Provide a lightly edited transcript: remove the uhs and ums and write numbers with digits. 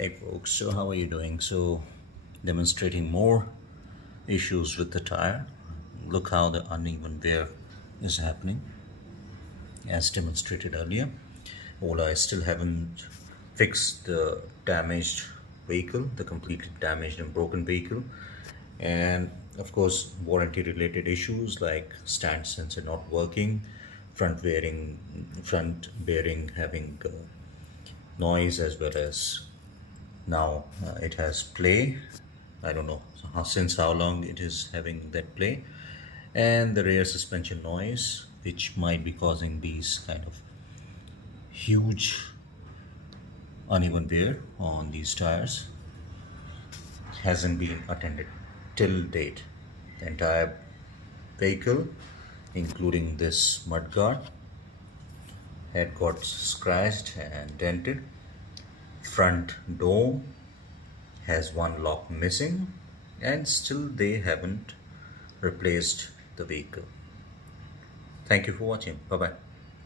Hey folks, so how are you doing? So demonstrating more issues with the tire. Look how the uneven wear is happening as demonstrated earlier. Ola still haven't fixed the damaged vehicle, the completely damaged and broken vehicle. And of course, warranty related issues like stand sensor not working, front bearing having noise, as well as now it has play. I don't know since how long it is having that play, and the rear suspension noise, which might be causing these kind of huge uneven wear on these tires, hasn't been attended till date. The entire vehicle, including this mudguard, had got scratched and dented. Front door has one lock missing, and still they haven't replaced the vehicle. Thank you for watching. Bye bye.